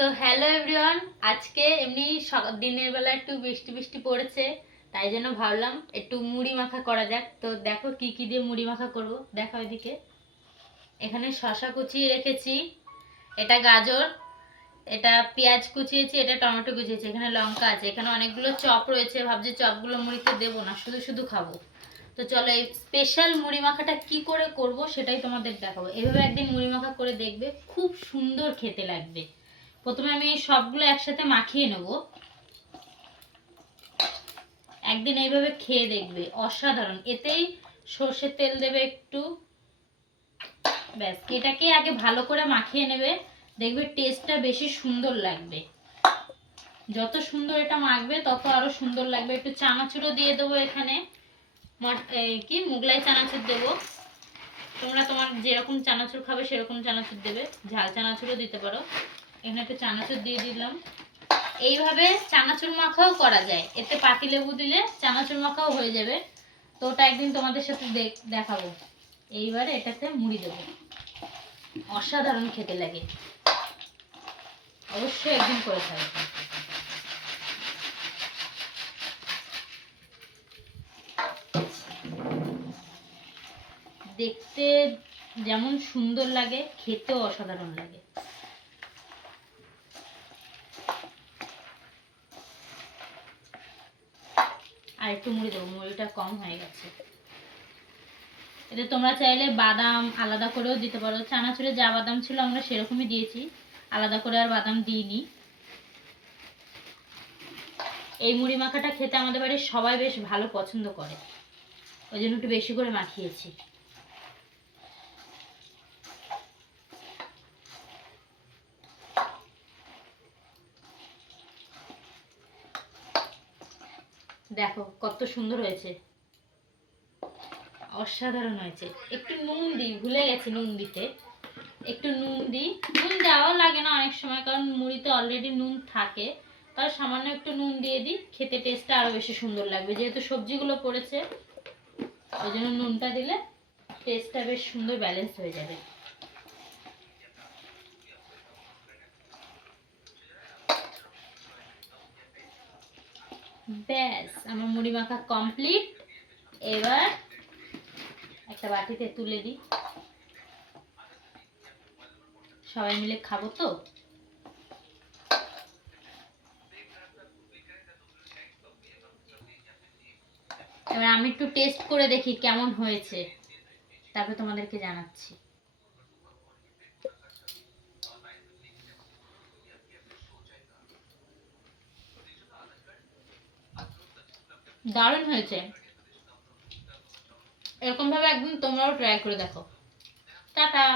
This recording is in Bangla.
সো হ্যালো এভরিওয়ান, আজকে এমনি দিনের বেলা একটু বৃষ্টি বৃষ্টি পড়েছে, তাই জন্য ভাবলাম একটু মুড়ি মাখা করা যাক। তো দেখো কি কি দিয়ে মুড়ি মাখা করব, দেখো এদিকে। এখানে শসা কুচিয়ে রেখেছি, এটা গাজর, এটা পেঁয়াজ কুচিয়েছি, এটা টমেটো কুচিয়েছি, এখানে লঙ্কা আছে, এখানে অনেকগুলো চপ রয়েছে। ভাবছি চপগুলো মুড়িতে দেবো না, শুধু শুধু খাবো। তো চলো এই স্পেশাল মুড়ি মাখাটা কি করে করব সেটাই তোমাদের দেখাবো। এভাবে একদিন মুড়ি মাখা করে দেখবে, খুব সুন্দর খেতে লাগবে। প্রথমে আমি সবগুলো একসাথে মাখিয়ে নেব। একদিন এইভাবে খেয়ে দেখবে, অসাধারণ। এতেই সর্ষের তেল দেবে একটু, ব্যাস। এটাকে আগে ভালো করে মাখিয়ে নেবে, দেখবে টেস্টটা বেশি সুন্দর লাগবে। যত সুন্দর এটা মাখবে তত আরো সুন্দর লাগবে। একটু চানাচুরও দিয়ে দেবো এখানে, কি মোগলাই চানাচুর দেবো। তোমরা তোমার যেরকম চানাচুর খাবে সেরকম চানাচুর দেবে, ঝাল চানাচুরও দিতে পারো। এখানে একটু চানাচুর দিয়ে দিলাম। এইভাবে চানাচুর মাখাও করা যায়, এতে পাতিলেবু দিলে চানাচুর মাখাও হয়ে যাবে। তো ওটা একদিন তোমাদের সাথে দেখাবো। এইবারে এটাতে মুড়ি দেবো, অসাধারণ খেতে লাগে। অবশ্যই একদিন করে থাকবে। দেখতে যেমন সুন্দর লাগে, খেতেও অসাধারণ লাগে। আর একটু মুড়ি দেবো, মুড়িটা কম হয়ে গেছে। এতে তোমরা চাইলে বাদাম আলাদা করেও দিতে পারো। চানাচুরে যা বাদাম ছিল আমরা সেরকমই দিয়েছি, আলাদা করে আর বাদাম দিইনি। এই মুড়ি মাখাটা খেতে আমাদের বাড়ির সবাই বেশ ভালো পছন্দ করে, ওই জন্য একটু বেশি করে মাখিয়েছি। দেখো কত সুন্দর হয়েছে, অসাধারণ হয়েছে। একটু নুন দিই, ভুলে গেছি নুন দিতে। একটু নুন দিই, নুন দেওয়াও লাগে না অনেক সময়, কারণ মুড়িতে অলরেডি নুন থাকে। তার সামান্য একটু নুন দিয়ে দিই, খেতে টেস্টটা আরো বেশি সুন্দর লাগবে। যেহেতু সবজিগুলো পড়েছে ওই জন্য নুনটা দিলে টেস্টটা বেশ সুন্দর ব্যালেন্স হয়ে যাবে। ব্যাস, আমার মুড়ি মাখা কমপ্লিট। এবার একটা বাটিতে তুলে দিই, সবাই মিলে খাবো তো। এবার আমি একটু টেস্ট করে দেখি কেমন হয়েছে, তারপর তোমাদেরকে জানাচ্ছি। দারুণ হয়েছে। এরকম ভাবে একদিন তোমরাও ট্রাই করে দেখো। টাটা।